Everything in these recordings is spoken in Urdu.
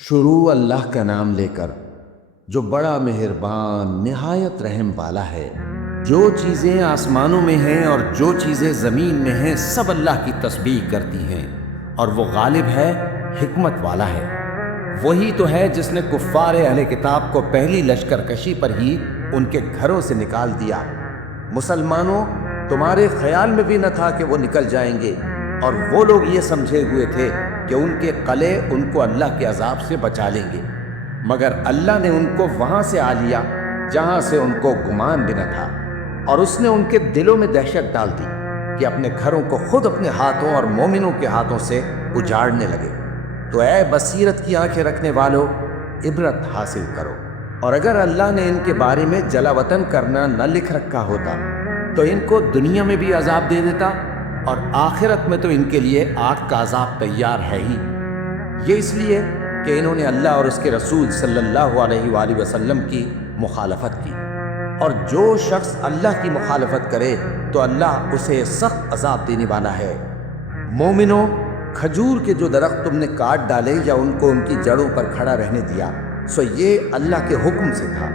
شروع اللہ کا نام لے کر جو بڑا مہربان نہایت رحم والا ہے۔ جو چیزیں آسمانوں میں ہیں اور جو چیزیں زمین میں ہیں سب اللہ کی تسبیح کرتی ہیں، اور وہ غالب ہے، حکمت والا ہے۔ وہی تو ہے جس نے کفار اہل کتاب کو پہلی لشکر کشی پر ہی ان کے گھروں سے نکال دیا۔ مسلمانوں، تمہارے خیال میں بھی نہ تھا کہ وہ نکل جائیں گے، اور وہ لوگ یہ سمجھے ہوئے تھے کہ ان کے قلعے ان کو اللہ کے عذاب سے بچا لیں گے، مگر اللہ نے ان کو وہاں سے آ لیا جہاں سے ان کو گمان بھی نہ تھا، اور اس نے ان کے دلوں میں دہشت ڈال دی کہ اپنے گھروں کو خود اپنے ہاتھوں اور مومنوں کے ہاتھوں سے اجاڑنے لگے۔ تو اے بصیرت کی آنکھیں رکھنے والو، عبرت حاصل کرو۔ اور اگر اللہ نے ان کے بارے میں جلا وطن کرنا نہ لکھ رکھا ہوتا تو ان کو دنیا میں بھی عذاب دے دیتا، اور آخرت میں تو ان کے لیے آگ کا عذاب تیار ہے ہی۔ یہ اس لیے کہ انہوں نے اللہ اور اس کے رسول صلی اللہ علیہ وآلہ وسلم کی مخالفت کی، اور جو شخص اللہ کی مخالفت کرے تو اللہ اسے سخت عذاب دینے والا ہے۔ مومنوں، کھجور کے جو درخت تم نے کاٹ ڈالے یا ان کو ان کی جڑوں پر کھڑا رہنے دیا، سو یہ اللہ کے حکم سے تھا،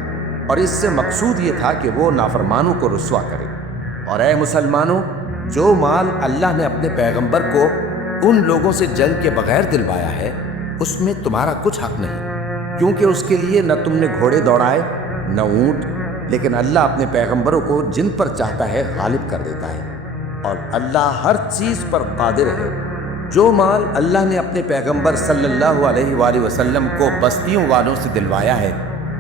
اور اس سے مقصود یہ تھا کہ وہ نافرمانوں کو رسوا کرے۔ اور اے مسلمانوں، جو مال اللہ نے اپنے پیغمبر کو ان لوگوں سے جنگ کے بغیر دلوایا ہے، اس میں تمہارا کچھ حق نہیں، کیونکہ اس کے لیے نہ تم نے گھوڑے دوڑائے نہ اونٹ، لیکن اللہ اپنے پیغمبروں کو جن پر چاہتا ہے غالب کر دیتا ہے، اور اللہ ہر چیز پر قادر ہے۔ جو مال اللہ نے اپنے پیغمبر صلی اللہ علیہ وآلہ وسلم کو بستیوں والوں سے دلوایا ہے،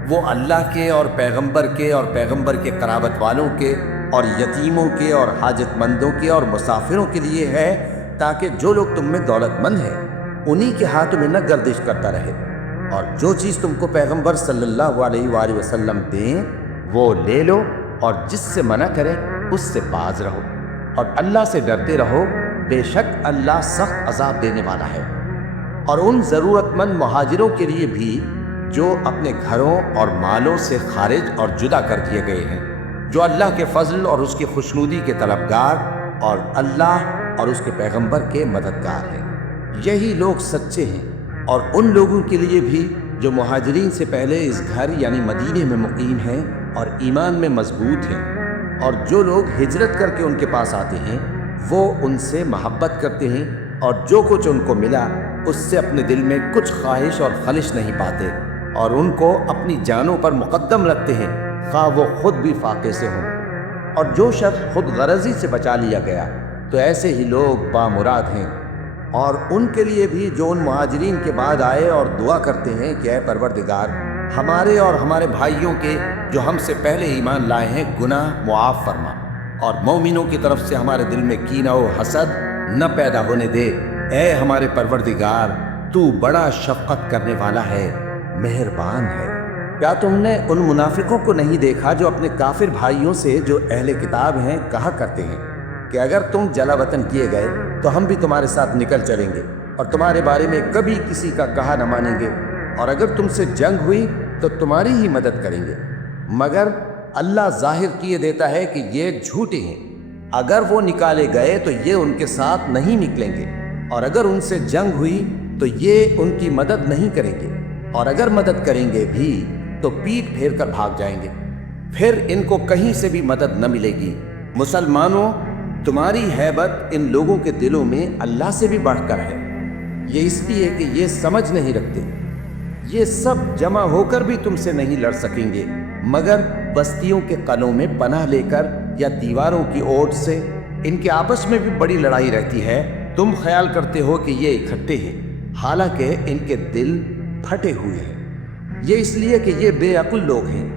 وہ اللہ کے اور پیغمبر کے قرابت والوں کے اور یتیموں کے اور حاجت مندوں کے اور مسافروں کے لیے ہے، تاکہ جو لوگ تم میں دولت مند ہیں انہی کے ہاتھوں میں نہ گردش کرتا رہے، اور جو چیز تم کو پیغمبر صلی اللہ علیہ وآلہ وسلم دیں وہ لے لو، اور جس سے منع کرے اس سے باز رہو، اور اللہ سے ڈرتے رہو، بے شک اللہ سخت عذاب دینے والا ہے۔ اور ان ضرورت مند مہاجروں کے لیے بھی جو اپنے گھروں اور مالوں سے خارج اور جدا کر دیے گئے ہیں، جو اللہ کے فضل اور اس کی خوشنودی کے طلبگار اور اللہ اور اس کے پیغمبر کے مددگار ہیں، یہی لوگ سچے ہیں۔ اور ان لوگوں کے لیے بھی جو مہاجرین سے پہلے اس گھر یعنی مدینے میں مقیم ہیں اور ایمان میں مضبوط ہیں، اور جو لوگ ہجرت کر کے ان کے پاس آتے ہیں وہ ان سے محبت کرتے ہیں، اور جو کچھ ان کو ملا اس سے اپنے دل میں کچھ خواہش اور خلش نہیں پاتے، اور ان کو اپنی جانوں پر مقدم رکھتے ہیں، خواہ وہ خود بھی فاقے سے ہوں۔ اور جو شخص خود غرضی سے بچا لیا گیا تو ایسے ہی لوگ بامراد ہیں۔ اور ان کے لیے بھی جو ان مہاجرین کے بعد آئے اور دعا کرتے ہیں کہ اے پروردگار، ہمارے اور ہمارے بھائیوں کے جو ہم سے پہلے ایمان لائے ہیں گناہ معاف فرما، اور مومنوں کی طرف سے ہمارے دل میں کینہ و حسد نہ پیدا ہونے دے۔ اے ہمارے پروردگار، تو بڑا شفقت کرنے والا ہے، مہربان ہے۔ کیا تم نے ان منافقوں کو نہیں دیکھا جو اپنے کافر بھائیوں سے جو اہل کتاب ہیں کہا کرتے ہیں کہ اگر تم جلا وطن کیے گئے تو ہم بھی تمہارے ساتھ نکل چلیں گے، اور تمہارے بارے میں کبھی کسی کا کہا نہ مانیں گے، اور اگر تم سے جنگ ہوئی تو تمہاری ہی مدد کریں گے، مگر اللہ ظاہر کیے دیتا ہے کہ یہ جھوٹے ہیں۔ اگر وہ نکالے گئے تو یہ ان کے ساتھ نہیں نکلیں گے، اور اگر ان سے جنگ ہوئی تو یہ ان کی مدد نہیں کریں گے، اور اگر مدد کریں گے بھی تو پیٹ پھیر کر بھاگ جائیں گے، پھر ان کو کہیں سے بھی مدد نہ ملے گی۔ مسلمانوں، تمہاری ہیبت ان لوگوں کے دلوں میں اللہ سے بھی بڑھ کر ہے، یہ اس لیے کہ یہ سمجھ نہیں رکھتے۔ یہ سب جمع ہو کر بھی تم سے نہیں لڑ سکیں گے، مگر بستیوں کے قلعوں میں پناہ لے کر یا دیواروں کی اوٹ سے۔ ان کے آپس میں بھی بڑی لڑائی رہتی ہے، تم خیال کرتے ہو کہ یہ اکٹھے ہیں، حالانکہ ان کے دل پھٹے ہوئے ہیں۔ یہ اس لیے کہ یہ بے عقل لوگ ہیں۔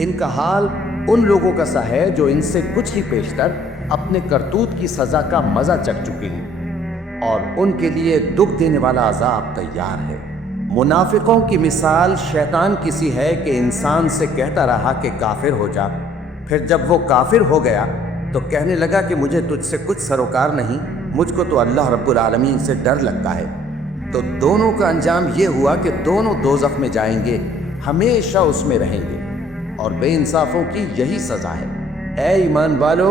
ان کا حال ان لوگوں کا سا ہے جو ان سے کچھ ہی پیشتر اپنے کرتوت کی سزا کا مزہ چکھ چکے ہیں، اور ان کے لیے دکھ دینے والا عذاب تیار ہے۔ منافقوں کی مثال شیطان کی سی ہے کہ انسان سے کہتا رہا کہ کافر ہو جا، پھر جب وہ کافر ہو گیا تو کہنے لگا کہ مجھے تجھ سے کچھ سروکار نہیں، مجھ کو تو اللہ رب العالمین سے ڈر لگتا ہے۔ تو دونوں کا انجام یہ ہوا کہ دونوں دوزخ میں جائیں گے، ہمیشہ اس میں رہیں گے، اور بے انصافوں کی یہی سزا ہے۔ اے ایمان والو،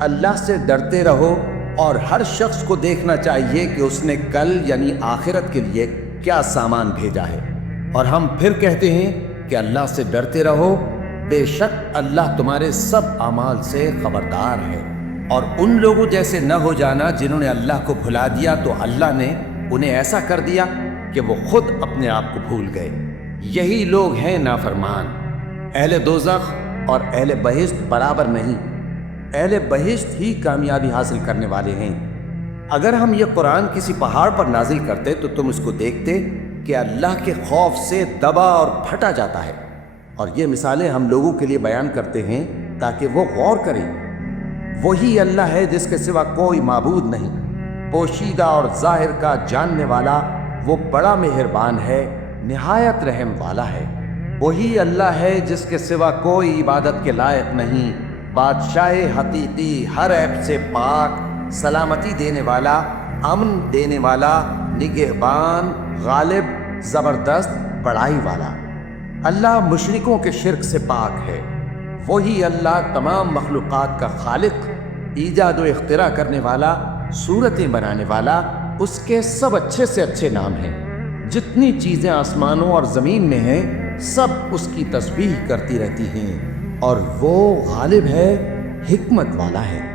اللہ سے ڈرتے رہو، اور ہر شخص کو دیکھنا چاہیے کہ اس نے کل یعنی آخرت کے لیے کیا سامان بھیجا ہے۔ اور ہم پھر کہتے ہیں کہ اللہ سے ڈرتے رہو، بے شک اللہ تمہارے سب اعمال سے خبردار ہے۔ اور ان لوگوں جیسے نہ ہو جانا جنہوں نے اللہ کو بھلا دیا تو اللہ نے انہیں ایسا کر دیا کہ وہ خود اپنے آپ کو بھول گئے۔ یہی لوگ ہیں نافرمان۔ اہل دوزخ اور اہل بہشت برابر نہیں، اہل بہشت ہی کامیابی حاصل کرنے والے ہیں۔ اگر ہم یہ قرآن کسی پہاڑ پر نازل کرتے تو تم اس کو دیکھتے کہ اللہ کے خوف سے دبا اور پھٹا جاتا ہے۔ اور یہ مثالیں ہم لوگوں کے لیے بیان کرتے ہیں تاکہ وہ غور کریں۔ وہی اللہ ہے جس کے سوا کوئی معبود نہیں، پوشیدہ اور ظاہر کا جاننے والا، وہ بڑا مہربان ہے، نہایت رحم والا ہے۔ وہی اللہ ہے جس کے سوا کوئی عبادت کے لائق نہیں، بادشاہ حقیقی، ہر عیب سے پاک، سلامتی دینے والا، امن دینے والا، نگہبان، غالب، زبردست، بڑائی والا۔ اللہ مشرکوں کے شرک سے پاک ہے۔ وہی اللہ تمام مخلوقات کا خالق، ایجاد و اختراع کرنے والا، صورتیں بنانے والا، اس کے سب اچھے سے اچھے نام ہیں۔ جتنی چیزیں آسمانوں اور زمین میں ہیں سب اس کی تسبیح کرتی رہتی ہیں، اور وہ غالب ہے، حکمت والا ہے۔